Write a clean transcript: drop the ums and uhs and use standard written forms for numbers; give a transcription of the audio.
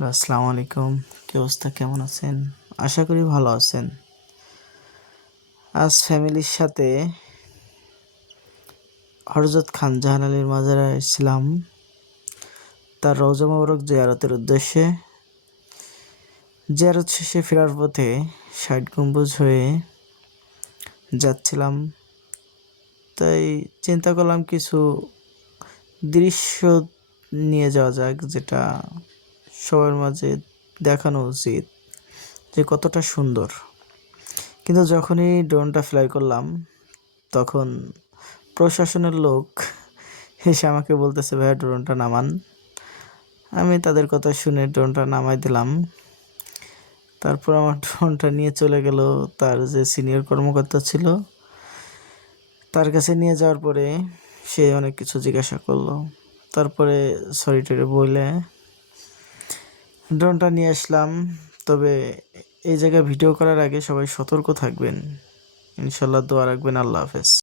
Hello, আসসালামু আলাইকুম। কি অবস্থা, কেমন আছেন? আশা করি ভালো আছেন। আজ ফ্যামিলির সাথে হযরত খান জাহান আলীর মাজারে এসেছিলাম তার রওজা মোবারক জিয়ারতের উদ্দেশ্যে। জিয়ারত শেষে ফেরার পথে ৬০ গম্বুজ হয়ে যাচ্ছিলাম, তাই চিন্তা করলাম কিছু দৃশ্য নিয়ে যাওয়া যাক, যেটা সবার মাঝে দেখানো উচিত যে কতটা সুন্দর। কিন্তু যখনই ড্রোনটা ফ্লাই করলাম, তখন প্রশাসনের লোক এসে আমাকে বলতেছে, ভাইয়া ড্রোনটা নামান। আমি তাদের কথা শুনে ড্রোনটা নামাই দিলাম। তারপর আমার ড্রোনটা নিয়ে চলে গেল তার যে সিনিয়র কর্মকর্তা ছিল তার কাছে। নিয়ে যাওয়ার পরে সে অনেক কিছু জিজ্ঞাসা করলো, তারপরে সরি টরি বলে ড্রোনটা নিয়ে আসলাম। তবে এই জায়গায় ভিডিও করার আগে সবাই সতর্ক থাকবেন, ইনশাল্লাহ দোয়া রাখবেন। আল্লাহ হাফেজ।